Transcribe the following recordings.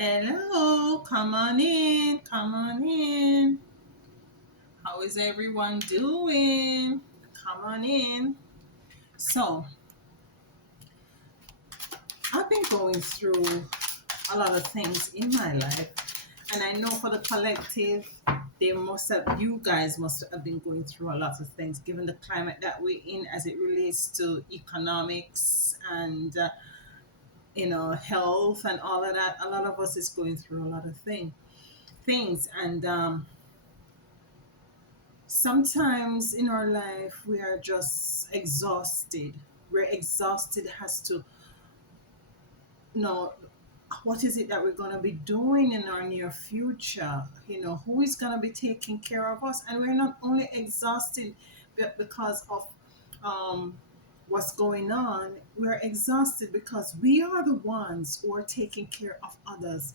Hello, come on in, come on in. How is everyone doing? Come on in. So, I've been going through a lot of things in my life, and I know for the collective, you guys must have been going through a lot of things given the climate that we're in as it relates to economics and, health and all of that. A lot of us is going through a lot of things, and sometimes in our life we are just exhausted. We're exhausted as to know what is it that we're going to be doing in our near future, who is going to be taking care of us. And we're not only exhausted because of um, what's going on, we're exhausted because we are the ones who are taking care of others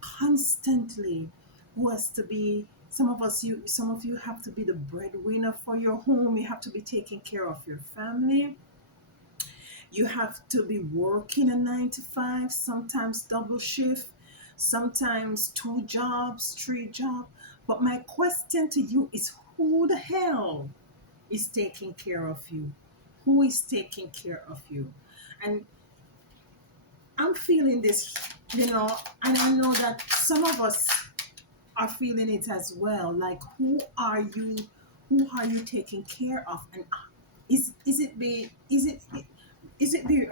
constantly. Who has to be, some of you have to be the breadwinner for your home. You have to be taking care of your family. You have to be working a 9 to 5, sometimes double shift, sometimes two jobs, three jobs. But my question to you is, who the hell is taking care of you? Who is taking care of you? And I'm feeling this, and I know that some of us are feeling it as well. Like, who are you taking care of? And is it be is it be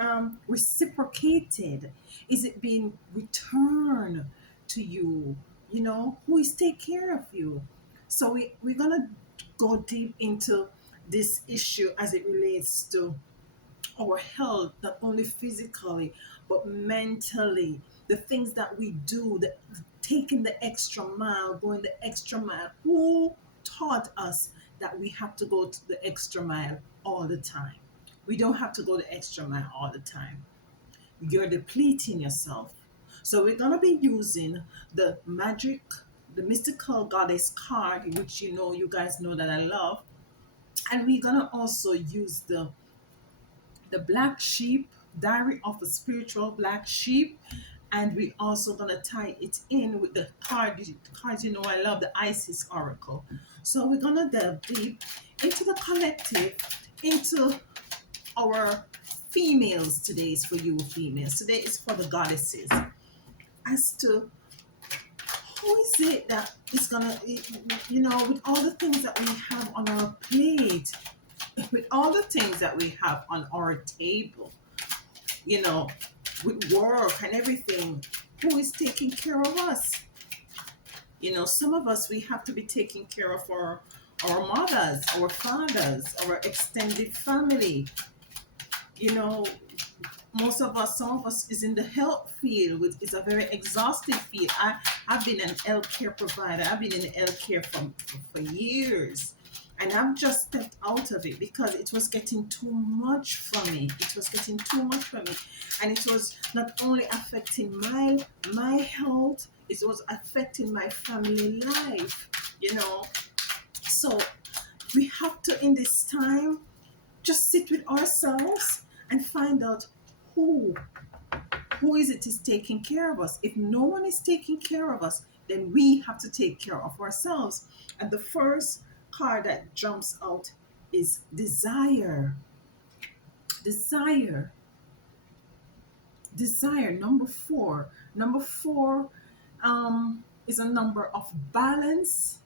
reciprocated? Is it being returned to you? Who is take care of you? So we're gonna go deep into this issue as it relates to our health, not only physically but mentally. The things that we do, taking the extra mile, going the extra mile. Who taught us that we have to go to the extra mile all the time? We don't have to go the extra mile all the time. You're depleting yourself. So we're gonna be using the magic, the mystical goddess card, which you guys know that I love, and we're gonna also use the black sheep, diary of a spiritual black sheep, and we also gonna tie it in with the cards. I love the Isis oracle. So we're gonna delve deep into the collective, into our females. Today is for you females. Today is for the goddesses, as to who is it that is gonna, with all the things that we have on our plate, with all the things that we have on our table, you know, with work and everything, who is taking care of us? Some of us, we have to be taking care of our mothers, our fathers, our extended family. You know, some of us is in the health field, which is a very exhaustive field. I've been an healthcare provider. I've been in healthcare for years. And I've just stepped out of it because it was getting too much for me. It was getting too much for me. And it was not only affecting my health, it was affecting my family life, you know. So we have to, in this time, just sit with ourselves and find out who who is it is taking care of us. If no one is taking care of us, then we have to take care of ourselves. And the first card that jumps out is desire. Desire. Desire. Number four is a number of balance.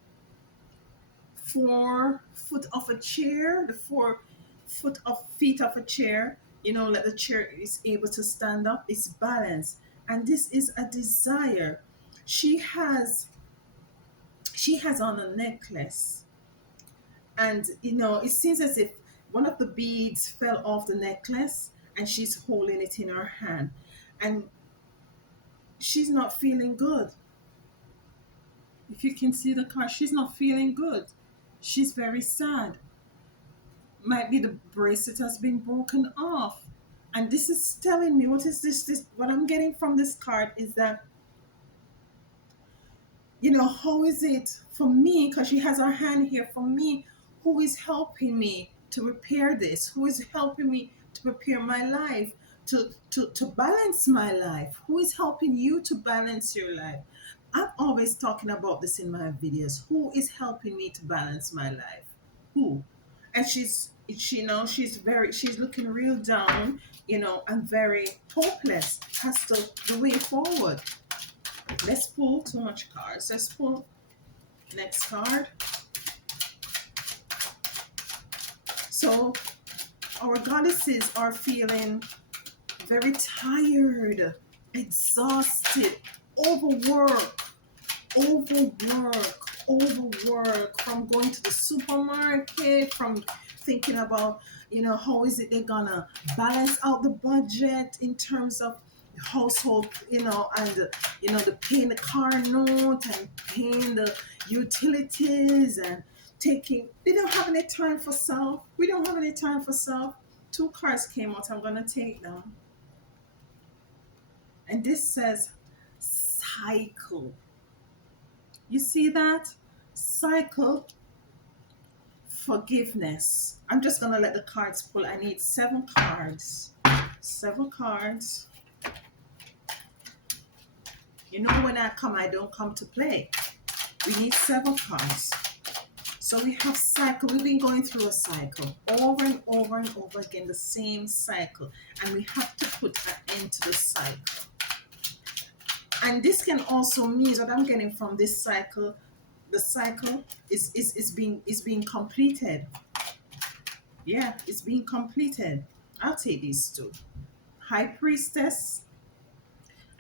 4 foot of a chair, the 4 foot of feet of a chair, that the chair is able to stand up, is balance. And this is a desire. She has on a necklace, and it seems as if one of the beads fell off the necklace, and she's holding it in her hand, and she's not feeling good. If you can see the card, she's not feeling good. She's very sad. Might be the bracelet has been broken off. And this is telling me, what is this what I'm getting from this card is that, how is it for me, because she has her hand here, for me, who is helping me to repair this, who is helping me to prepare my life, to balance my life? Who is helping you to balance your life? I'm always talking about this in my videos. Who is helping me to balance my life? Who? And she she's very, she's looking real down, and very hopeless as to the way forward. Let's pull too much cards. Let's pull next card. So our goddesses are feeling very tired, exhausted, overworked, overwork from going to the supermarket, from thinking about, how is it they're gonna balance out the budget in terms of household, and the paying the car note and paying the utilities and taking, they don't have any time for self. We don't have any time for self. Two cards came out. I'm gonna take them. And this says cycle. You see that? Cycle, forgiveness. I'm just going to let the cards pull. I need 7 cards. 7 cards. You know, when I come, I don't come to play. We need 7 cards. So we have cycle. We've been going through a cycle over and over and over again, the same cycle. And we have to put an end to the cycle. And this can also mean what I'm getting from this cycle. The cycle is being completed. Yeah, it's being completed. I'll take these two. High Priestess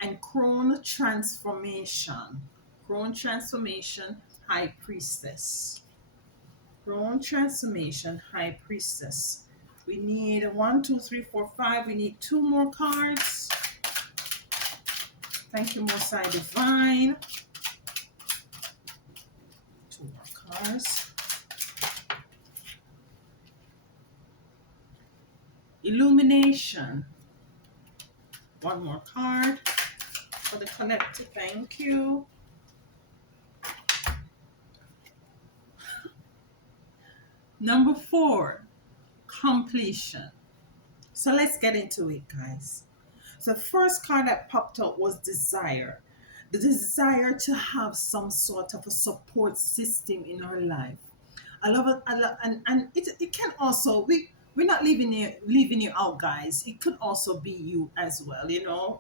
and Crone Transformation. Crone Transformation, High Priestess. Crone Transformation, High Priestess. We need 1, 2, 3, 4, 5. We need 2 more cards. Thank you, Most High Divine. 2 more cards. Illumination. 1 more card for the collective. Thank you. Number 4, completion. So let's get into it, guys. So the first card that popped up was desire. The desire to have some sort of a support system in our life. I love it. And it can also, we're not leaving you out, guys. It could also be you as well.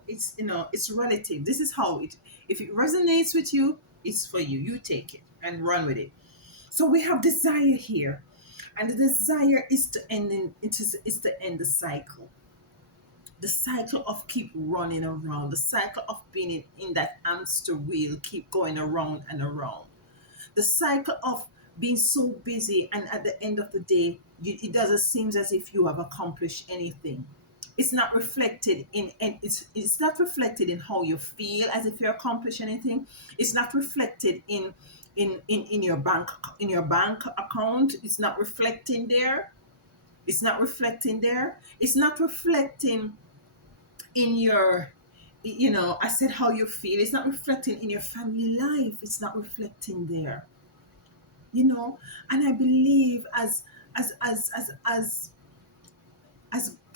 It's relative. This is how it, if it resonates with you, it's for you. You take it and run with it. So we have desire here. And the desire is to is to end the cycle. The cycle of keep running around, the cycle of being in that hamster wheel, keep going around and around. The cycle of being so busy, and at the end of the day, it doesn't seem as if you have accomplished anything. It's not reflected in, and it's not reflected in how you feel as if you accomplished anything. It's not reflected in your bank account. It's not reflecting there. It's not reflecting there. It's not reflecting in your, I said how you feel. It's not reflecting in your family life. It's not reflecting there. And I believe as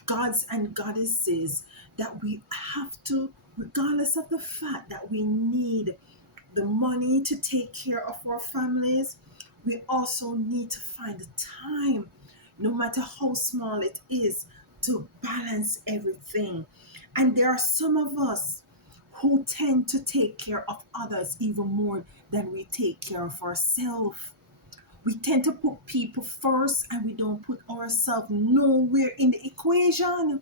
gods and goddesses, that we have to, regardless of the fact that we need the money to take care of our families, we also need to find the time, no matter how small it is, to balance everything. And there are some of us who tend to take care of others even more than we take care of ourselves. We tend to put people first and we don't put ourselves nowhere in the equation.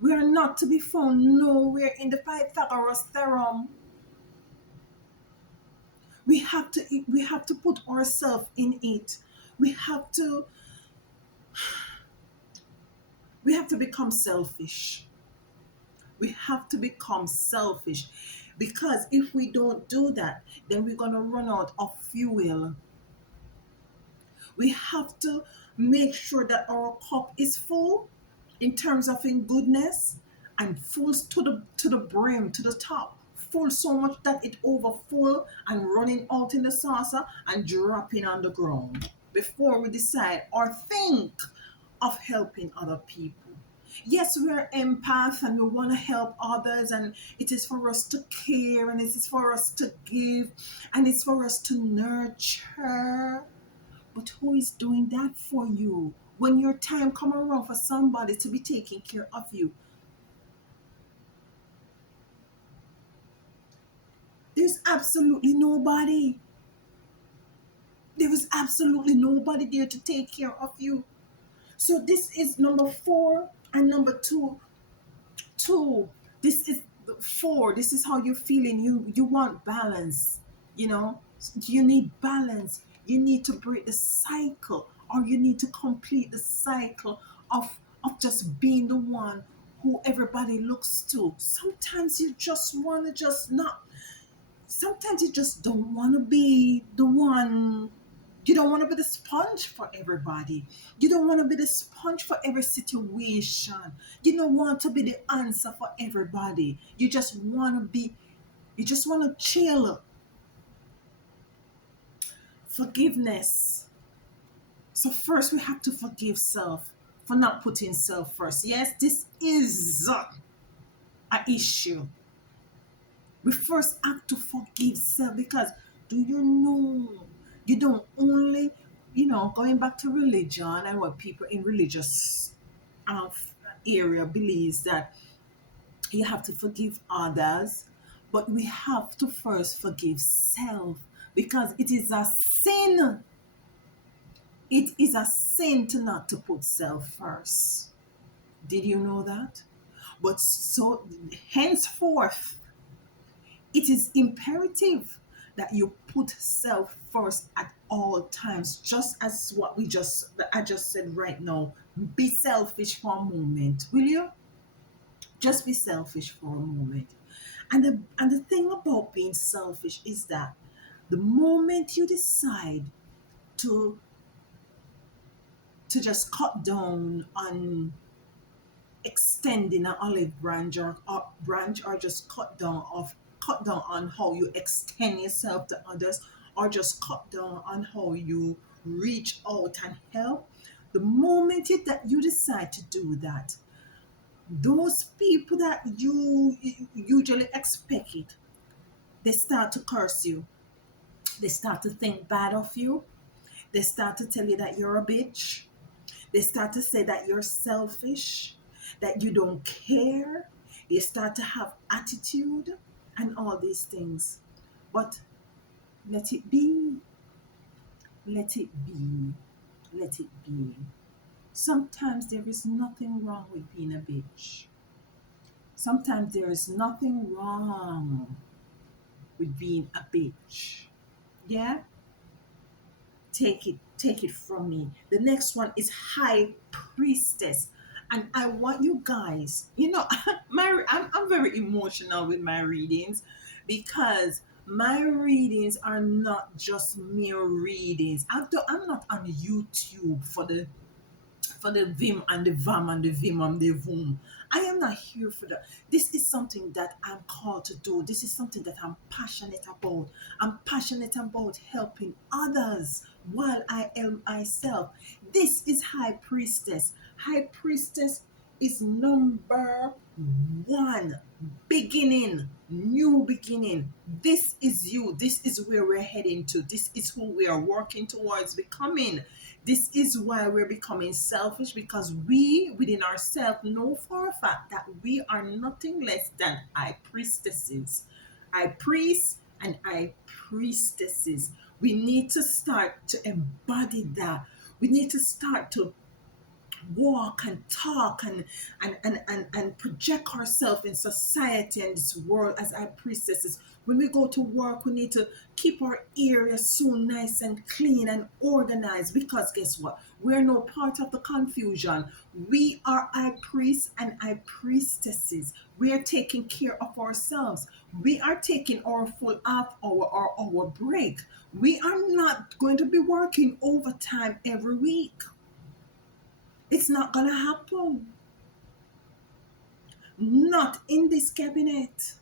We are not to be found nowhere in the Pythagoras theorem. We have to put ourselves in it. We have to become selfish. We have to become selfish, because if we don't do that, then we're going to run out of fuel. We have to make sure that our cup is full in terms of in goodness, and full to the brim, to the top, full so much that it overfull and running out in the saucer and dropping on the ground before we decide or think of helping other people. Yes, we're empath and we want to help others, and it is for us to care, and it is for us to give, and it's for us to nurture. But who is doing that for you? When your time come around for somebody to be taking care of you, there's absolutely nobody. There is absolutely nobody there to take care of you. So this is number four, and number two, this is four. This is how you're feeling. You want balance. You know, you need balance. You need to break the cycle, or you need to complete the cycle of just being the one who everybody looks to. Sometimes you just want to just not. Sometimes you just don't want to be the one. You don't want to be the sponge for everybody. You don't want to be the sponge for every situation. You don't want to be the answer for everybody. You just want to be, you just want to chill. Forgiveness. So, first, we have to forgive self for not putting self first. Yes, this is an issue. We first have to forgive self because do you know you don't only, going back to religion and what people in religious uh, area believes that you have to forgive others, but we have to first forgive self because it is a sin. It is a sin to not to put self first. Did you know that? But so henceforth it is imperative that you put self first at all times, just as what we just I just said right now. Be selfish for a moment, will you? Just be selfish for a moment. And the thing about being selfish is that the moment you decide to just cut down on extending an olive branch or just cut down on how you extend yourself to others, or just cut down on how you reach out and help. The moment that you decide to do that, those people that you usually expect it, they start to curse you, they start to think bad of you, they start to tell you that you're a bitch. They start to say that you're selfish, that you don't care. They start to have attitude and all these things. But let it be. Let it be. Let it be. Sometimes there is nothing wrong with being a bitch. Sometimes there is nothing wrong with being a bitch. Yeah? Take it from me. The next one is high priestess. And I want you guys, I'm very emotional with my readings because my readings are not just mere readings. I'm not on YouTube for the vim and the vam and the vim and the voom. I am not here for that. This is something that I'm called to do. This is something that I'm passionate about. I'm passionate about helping others while I am myself. This is High Priestess. High Priestess is number one. Beginning, new beginning. This is you. This is where we're heading to. This is who we are working towards becoming. This is why we're becoming selfish because we within ourselves know for a fact that we are nothing less than high priestesses. High priests and high priestesses. We need to start to embody that. We need to start to walk and talk and project ourselves in society and this world as our priestesses. When we go to work, we need to keep our area so nice and clean and organized because guess what? We're no part of the confusion. We are our priests and our priestesses. We are taking care of ourselves. We are taking our full half hour or our break. We are not going to be working overtime every week. It's not gonna happen. Not in this cabinet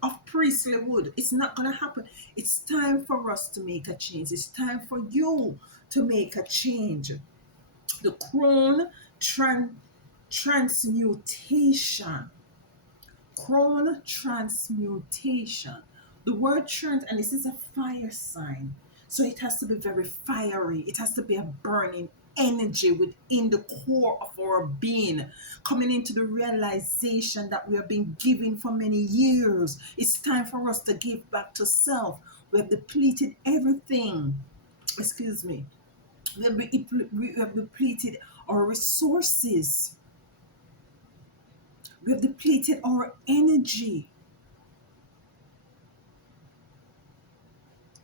of priestly wood. It's not gonna happen. It's time for us to make a change. It's time for you to make a change. The crown Transmutation. Crown transmutation. The word trans, and this is a fire sign. So it has to be very fiery. It has to be a burning energy within the core of our being, coming into the realization that we have been giving for many years. It's time for us to give back to self. We have depleted everything. Excuse me. We have depleted our resources. We have depleted our energy.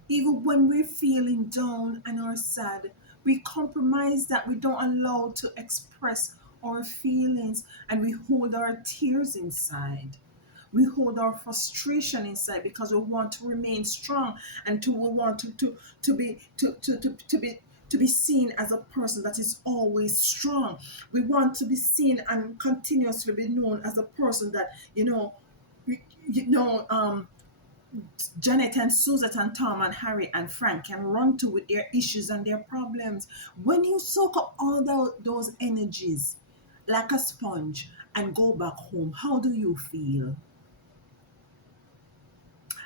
Even when we're feeling down and are sad, we compromise that. We don't allow to express our feelings, and we hold our tears inside. We hold our frustration inside because we want to remain strong, and we want to be seen as a person that is always strong. We want to be seen and continuously be known as a person that, you, you know Janet and Suzette and Tom and Harry and Frank can run to with their issues and their problems. When you soak up all those energies like a sponge and go back home, how do you feel?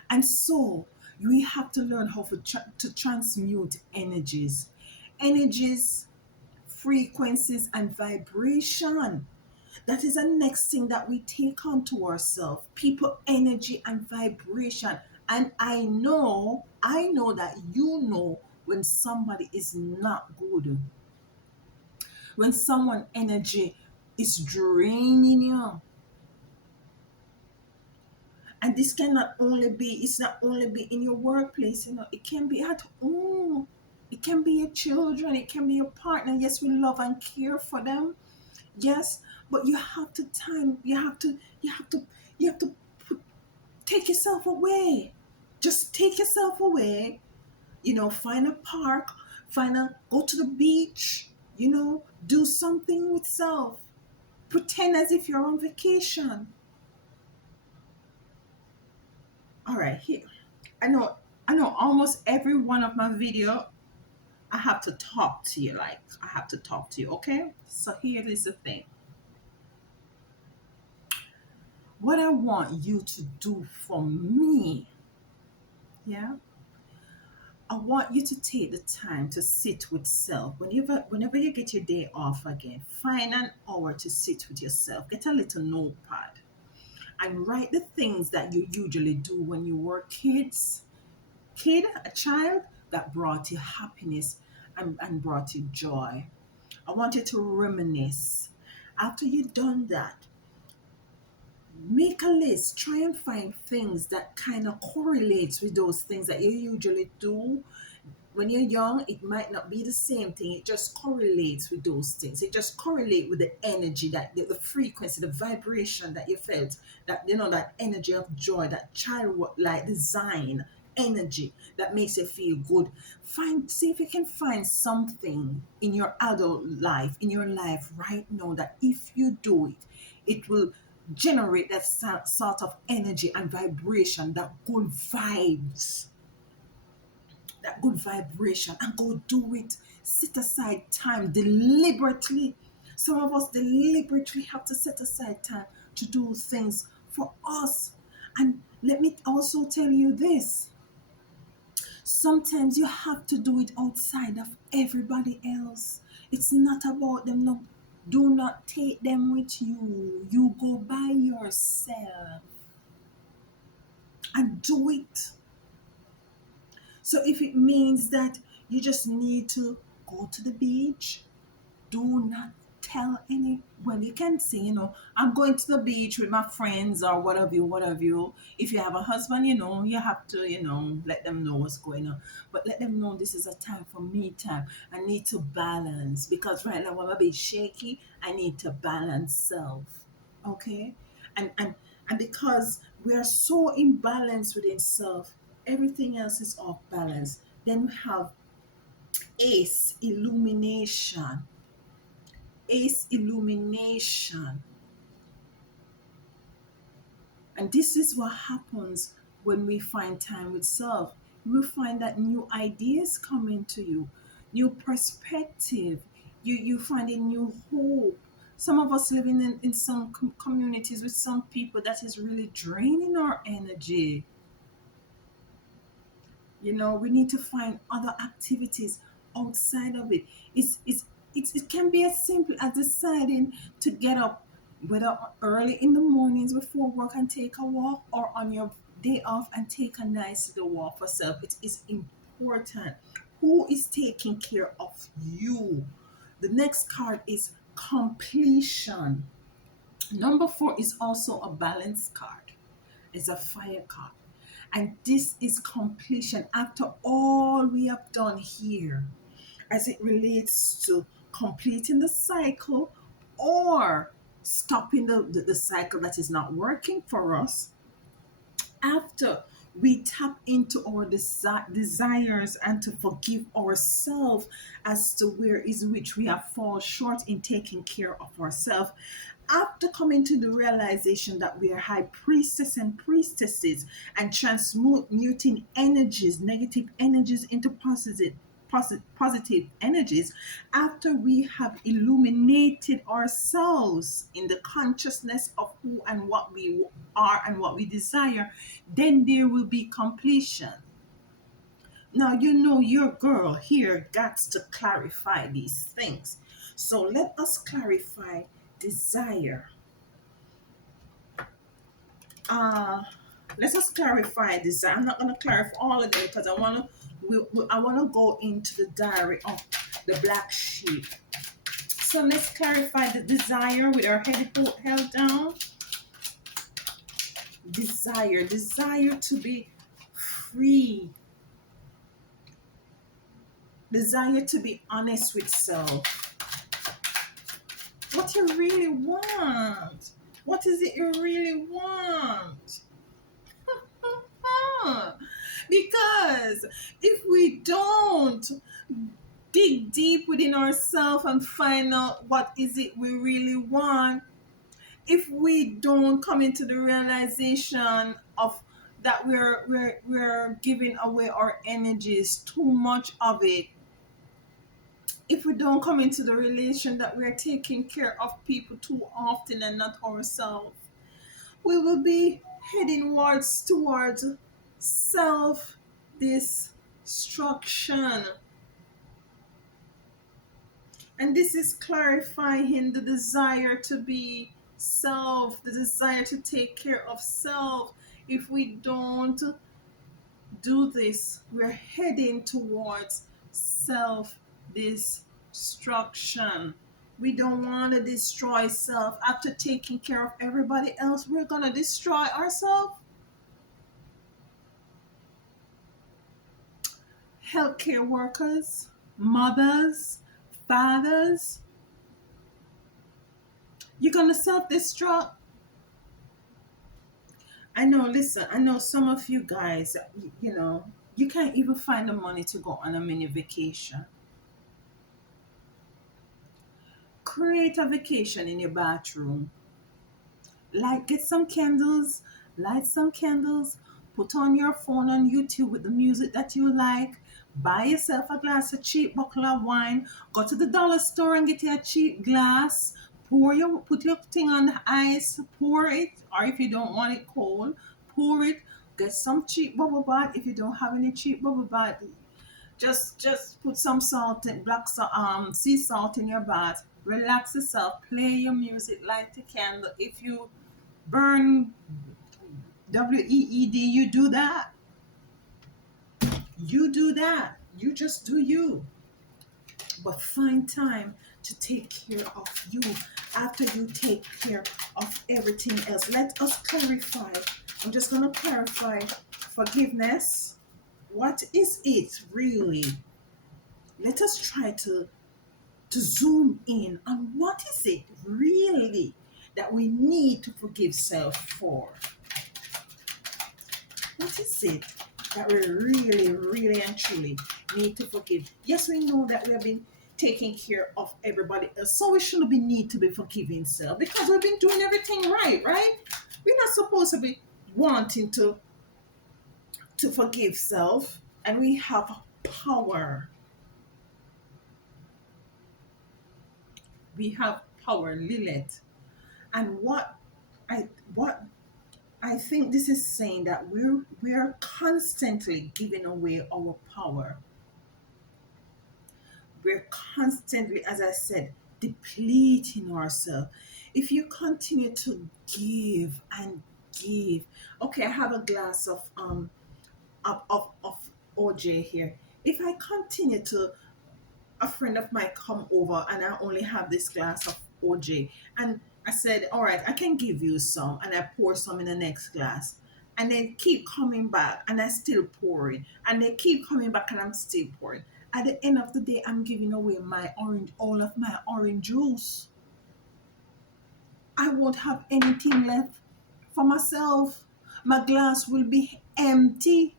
And so we have to learn how to transmute energies. Energies, frequencies, and vibration. That is the next thing that we take on to ourselves. People, energy, and vibration. And I know that you know when somebody is not good. When someone energy is draining you. And this cannot only be, it's not only be in your workplace, it can be at home. It can be your children, it can be your partner. Yes, we love and care for them. Yes, but you have to time, you have to put, take yourself away. Just take yourself away. Find a park, go to the beach, do something with self. Pretend as if you're on vacation. All right, here. I know almost every one of my video I have to talk to you, like I have to talk to you, okay? So here is the thing. What I want you to do for me, yeah? I want you to take the time to sit with self. Whenever you get your day off again, find an hour to sit with yourself. Get a little notepad and write the things that you usually do when you were a child that brought you happiness and brought you joy. I want you to reminisce. After you've done that, make a list. Try and find things that kind of correlates with those things that you usually do. When you're young, it might not be the same thing. It just correlates with those things. It just correlates with the energy, that the frequency, the vibration that you felt, that energy of joy, that childlike design energy that makes you feel good. See if you can find something in your adult life, in your life right now, that if you do it, it will generate that sort of energy and vibration, that good vibration, and go do it. Set aside time deliberately. Some of us deliberately have to set aside time to do things for us. And let me also tell you this: sometimes you have to do it outside of everybody else. It's not about them. No, do not take them with you. You go by yourself and do it. So if it means that you just need to go to the beach, do not tell anyone. You can say, I'm going to the beach with my friends or whatever. If you have a husband, you have to, let them know what's going on. But let them know this is a time for me time. I need to balance, because right now I'm a bit shaky. I need to balance self. Okay? And because we are so imbalanced within self, everything else is off balance. Then we have ace illumination. Ace illumination. And this is what happens when we find time with self. You will find that new ideas come into you, new perspective. You find a new hope. Some of us living in some communities with some people that is really draining our energy. We need to find other activities outside of it. It can be as simple as deciding to get up, whether early in the mornings before work and take a walk, or on your day off and take a nice little walk for self. It is important. Who is taking care of you? The next card is completion. Number four is also a balance card. It's a fire card. And this is completion after all we have done here as it relates to completing the cycle or stopping the cycle that is not working for us. After we tap into our desires and to forgive ourselves as to where is which we have fall short in taking care of ourselves, after coming to the realization that we are high priestess and priestesses and transmuting energies, negative energies into positive energies, after we have illuminated ourselves in the consciousness of who and what we are and what we desire, then there will be completion. Now, your girl here got to clarify these things. So let us clarify desire. Uh, let us clarify desire. I'm not going to clarify all of them because I want to go into the diary of the black sheep. So let's clarify the desire with our head held down. Desire to be free. Desire to be honest with self. What you really want. What is it you really want? Because if we don't dig deep within ourselves and find out what is it we really want, if we don't come into the realization of that we're giving away our energies, too much of it, if we don't come into the relation that we're taking care of people too often and not ourselves, we will be heading towards self destruction. And this is clarifying the desire to be self, the desire to take care of self. If we don't do this, we're heading towards self destruction. We don't want to destroy self. After taking care of everybody else, we're going to destroy ourselves. Healthcare workers, mothers, fathers, you're going to self destruct. I know, listen, I know some of you guys, you can't even find the money to go on a mini vacation. Create a vacation in your bathroom. Get some candles, light some candles, put on your phone on YouTube with the music that you like, buy yourself a glass of cheap bottle of wine, go to the dollar store and get you a cheap glass, put your thing on the ice, pour it, or if you don't want it cold, pour it, get some cheap bubble bath. If you don't have any cheap bubble bath, just put some salt and sea salt in your bath, relax yourself, play your music, light a candle. If you burn WEED, you do that, you just do you, but find time to take care of you after you take care of everything else. Let us clarify. I'm just going to clarify forgiveness. What is it really? Let us try to zoom in on what is it really that we need to forgive self for. What is it that we really, really and truly need to forgive? Yes, we know that we have been taking care of everybody else, so we shouldn't be need to be forgiving self because we've been doing everything right, right? We're not supposed to be wanting to forgive self, and we have power. We have power, Lilith. And I what I think this is saying that we're constantly giving away our power. We're constantly, as I said, depleting ourselves. If you continue to give and give, okay, I have a glass of OJ here. If I continue to, a friend of mine come over and I only have this glass of OJ, and I said, all right, I can give you some, and I pour some in the next glass. And they keep coming back and I still pouring. And they keep coming back and I'm still pouring. At the end of the day, I'm giving away my orange, all of my orange juice. I won't have anything left for myself. My glass will be empty.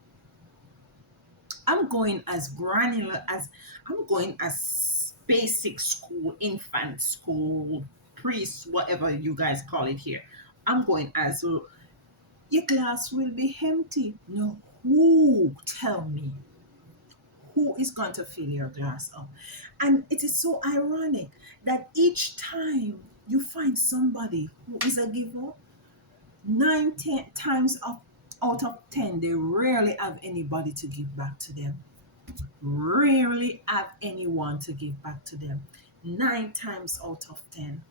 I'm going as granular as I'm going as basic school, infant school, priest, whatever you guys call it here. I'm going as your glass will be empty. No, who tell me who is going to fill your glass up? And it is so ironic that each time you find somebody who is a giver, 9 times out of 10, they rarely have anybody to give back to them. Rarely have anyone to give back to them. 9 times out of 10.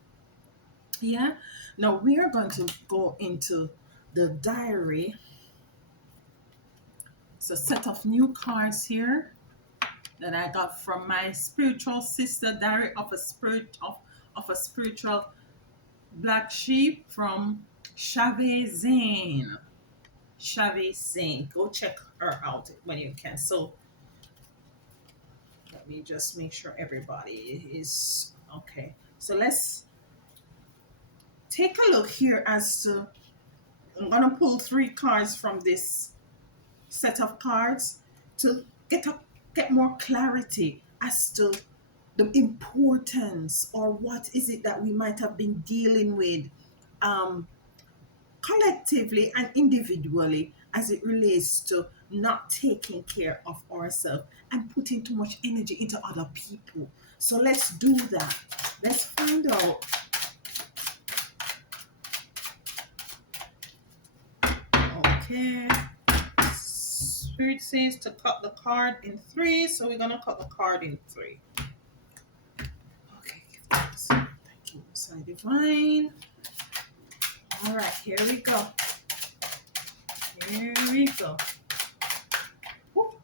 Yeah. Now we are going to go into the diary. It's a set of new cards here that I got from my spiritual sister, diary of a of a spiritual black sheep from Chavez Zane. Chavez Zane. Go check her out when you can. So let me just make sure everybody is okay. So let's take a look here as to, I'm gonna pull 3 cards from this set of cards to get more clarity as to the importance, or what is it that we might have been dealing with um, collectively and individually as it relates to not taking care of ourselves and putting too much energy into other people. So let's do that. Let's find out. Okay. Spirit says to cut the card in 3, so we're gonna cut the card in 3. Okay, give thanks. Thank you, Side Divine. All right, here we go. Here we go. Whoop.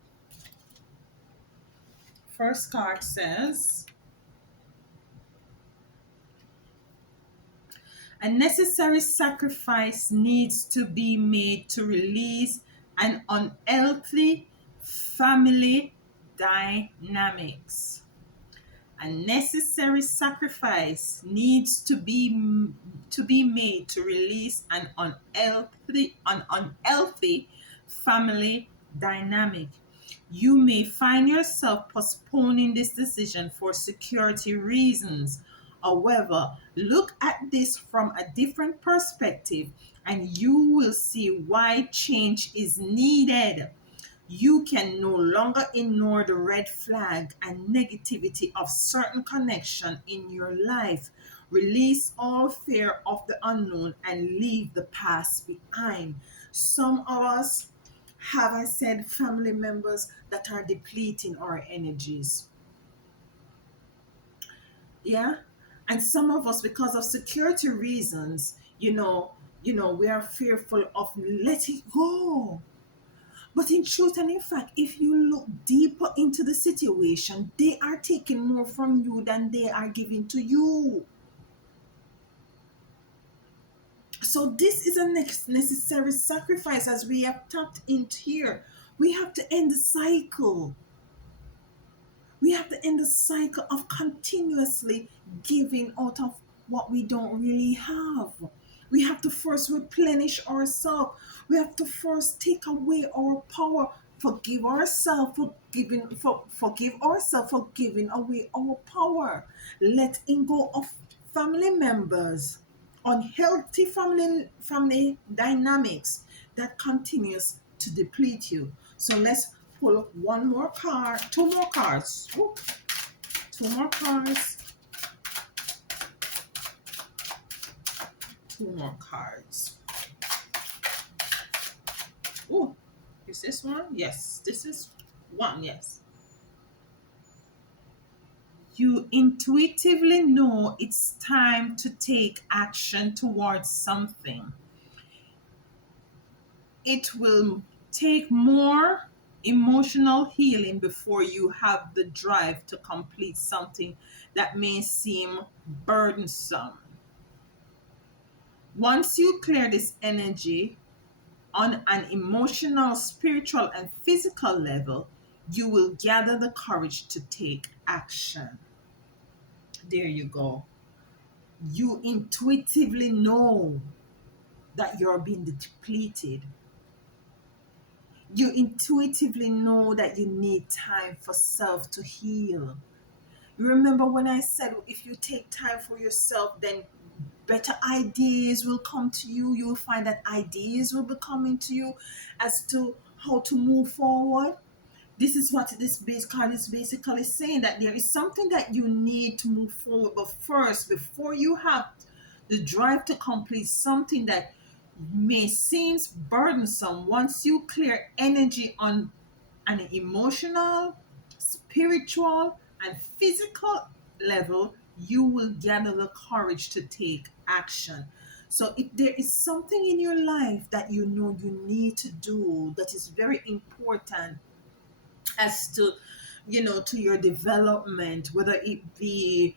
First card says, a necessary sacrifice needs to be made to release an unhealthy family dynamics. A necessary sacrifice needs to be made to release an unhealthy family dynamic. You may find yourself postponing this decision for security reasons. However, look at this from a different perspective and you will see why change is needed. You can no longer ignore the red flag and negativity of certain connection in your life. Release all fear of the unknown and leave the past behind. Some of us have, I said, family members that are depleting our energies. Yeah. And some of us, because of security reasons, we are fearful of letting go. But in truth and in fact, if you look deeper into the situation, they are taking more from you than they are giving to you. So this is a necessary sacrifice, as we have tapped into here. We have to end the cycle. We have to end the cycle of continuously giving out of what we don't really have. We have to first replenish ourselves. We have to first take away our power. Forgive ourselves forgive ourselves for giving away our power. Letting go of family members, unhealthy family dynamics that continues to deplete you. So let's pull up one more card, 2 more cards. Ooh, 2 more cards. two more cards. Oh, is this one? Yes, this is one. Yes. You intuitively know it's time to take action towards something. It will take more emotional healing before you have the drive to complete something that may seem burdensome. Once you clear this energy on an emotional, spiritual, and physical level, you will gather the courage to take action. There you go. You intuitively know that you're being depleted. You intuitively know that you need time for self to heal. You remember when I said if you take time for yourself, then better ideas will come to you. You will find that ideas will be coming to you as to how to move forward. This is what this base card is basically saying, that there is something that you need to move forward. But first, before you have the drive to complete something that may seem burdensome, once you clear energy on an emotional, spiritual, and physical level, you will gather the courage to take action. So, if there is something in your life that you know you need to do that is very important as to, to your development, whether it be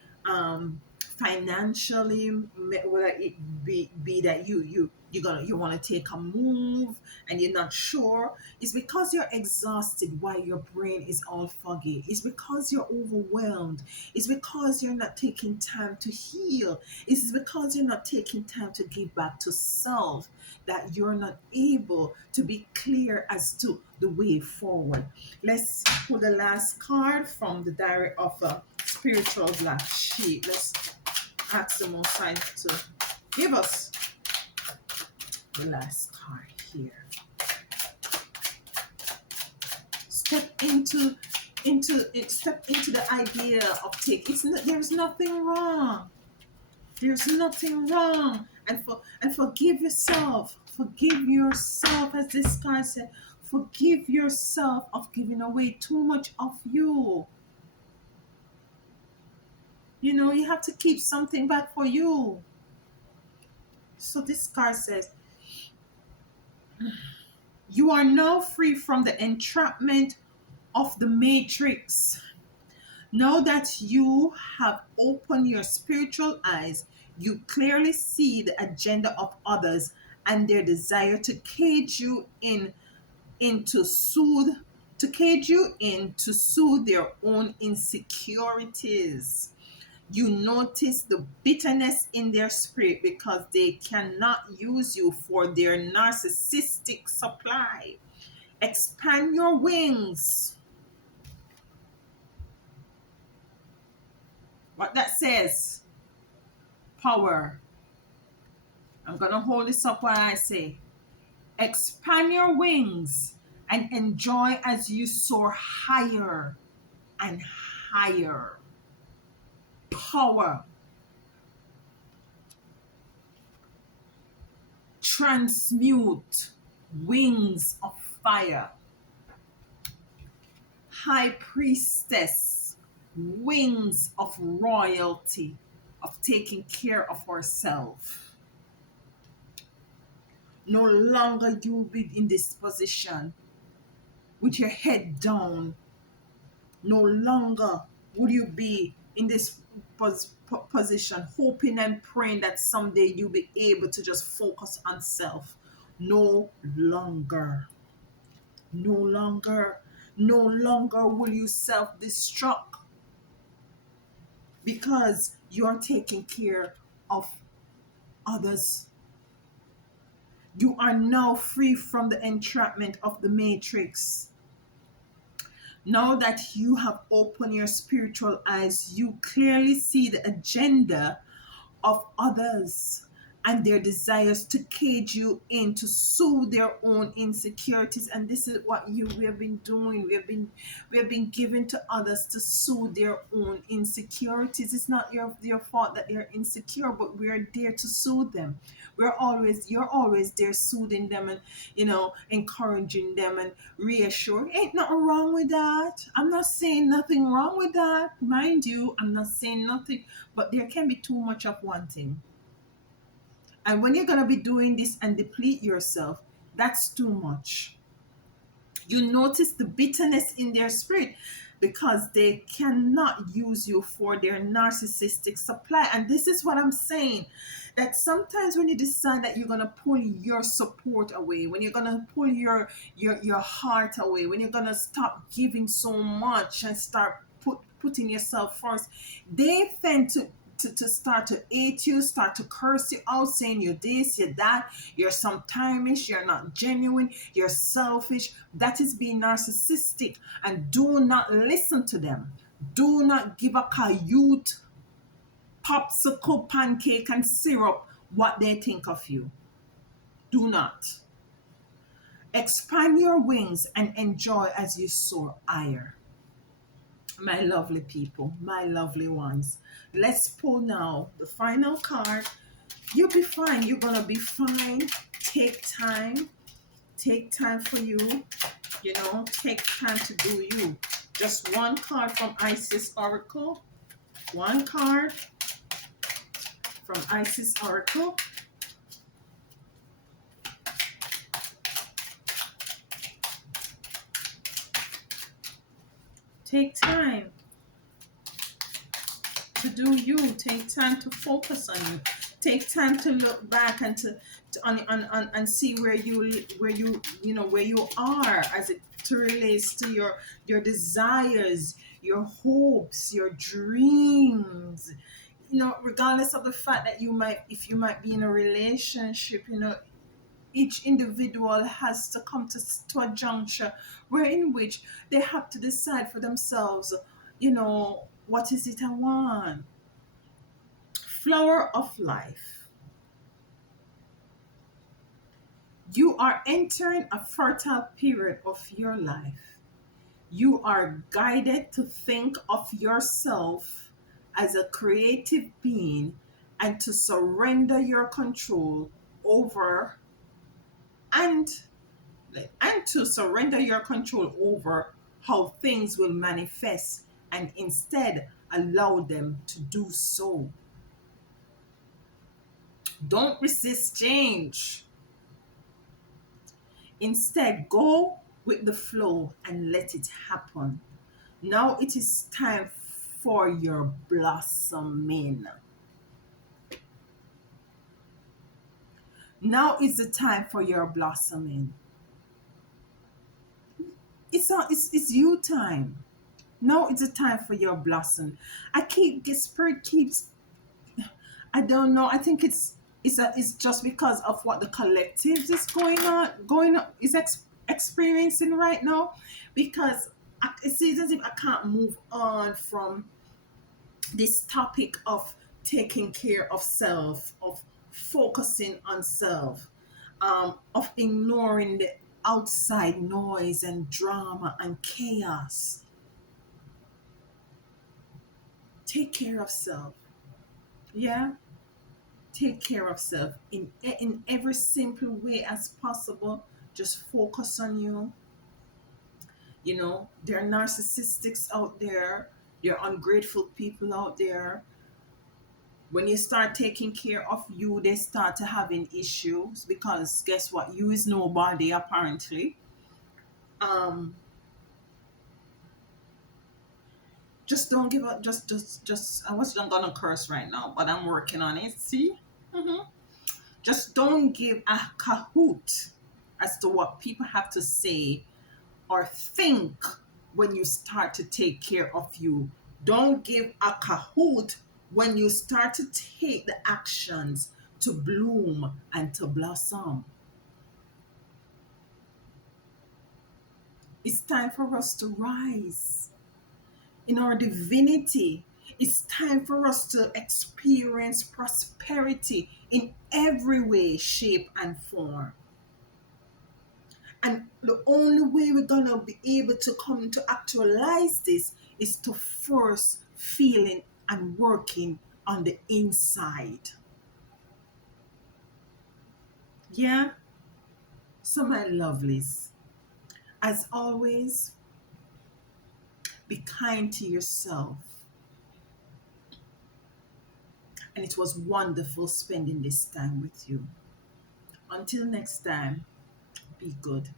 financially, whether it be that you want to take a move and you're not sure. It's because you're exhausted, why your brain is all foggy. It's because you're overwhelmed. It's because you're not taking time to heal. It's because you're not taking time to give back to self, that you're not able to be clear as to the way forward. Let's pull the last card from the Diary of a Spiritual Black Sheep. Let's ask the Most High to give us the last card here. Step into the idea of take. There's nothing wrong. There's nothing wrong. And forgive yourself. Forgive yourself, as this card said. Forgive yourself of giving away too much of you. You have to keep something back for you. So this card says, you are now free from the entrapment of the matrix. Now that you have opened your spiritual eyes, you clearly see the agenda of others and their desire to cage you in to soothe their own insecurities. You notice the bitterness in their spirit because they cannot use you for their narcissistic supply. Expand your wings. What that says, power. I'm going to hold this up while I say, expand your wings and enjoy as you soar higher and higher. Power. Transmute. Wings of fire. High priestess. Wings of royalty, of taking care of ourselves. No longer you'll be in this position with your head down. No longer will you be in this position hoping and praying that someday you'll be able to just focus on self. No longer. No longer. No longer will you self-destruct because you're taking care of others. You are now free from the entrapment of the matrix. Now that you have opened your spiritual eyes, you clearly see the agenda of others and their desires to cage you in, to soothe their own insecurities. And this is what we have been doing. We have been given to others to soothe their own insecurities. It's not your fault that they're insecure, but we're there to soothe them. You're always there soothing them, and encouraging them and reassuring. Ain't nothing wrong with that. I'm not saying nothing wrong with that, mind you. I'm not saying nothing, but there can be too much of one thing. And when you're going to be doing this and deplete yourself, that's too much. You notice the bitterness in their spirit because they cannot use you for their narcissistic supply. And this is what I'm saying, that sometimes when you decide that you're going to pull your support away, when you're going to pull your heart away, when you're going to stop giving so much and start putting yourself first, they tend to start to hate you, start to curse you out, saying you're this, you're that, you're sometimish, you're not genuine, you're selfish. That is being narcissistic. And do not listen to them. Do not give a cayute, popsicle, pancake, and syrup what they think of you. Do not. Expand your wings and enjoy as you soar higher. My lovely people, my lovely ones. Let's pull now the final card. You'll be fine. You're going to be fine. Take time. Take time for you. Take time to do you. Just one card from Isis Oracle. One card from Isis Oracle. Take time to do you. Take time to focus on you. Take time to look back and to and see where you are as it to relates to your desires, your hopes, your dreams. Regardless of the fact that if you might be in a relationship, each individual has to come to a juncture where in which they have to decide for themselves, what is it I want? Flower of life. You are entering a fertile period of your life. You are guided to think of yourself as a creative being and to surrender your control over and to surrender your control over how things will manifest and instead allow them to do so. Don't resist change. Instead, go with the flow and let it happen. Now it is time for your blossoming. Now is the time for your blossoming. It's you time. Now it's the time for your blossom. The spirit keeps, I don't know. I think it's just because of what the collectives is experiencing right now, because it seems as if I can't move on from this topic of taking care of self, of focusing on self, of ignoring the outside noise and drama and chaos. Take care of self. Yeah, take care of self in every simple way as possible. Just focus on you. There are narcissistics out there. There are ungrateful people out there. When you start taking care of you, they start to having issues because guess what? You is nobody apparently. Um, just don't give up. Just. I was not gonna curse right now, but I'm working on it. See. Just don't give a cahoot as to what people have to say or think when you start to take care of you. Don't give a cahoot when you start to take the actions to bloom and to blossom. It's time for us to rise in our divinity. It's time for us to experience prosperity in every way, shape, and form. And the only way we're gonna be able to come to actualize this is to first feeling and working on the inside. Yeah? So, my lovelies, as always, be kind to yourself. And it was wonderful spending this time with you. Until next time, be good.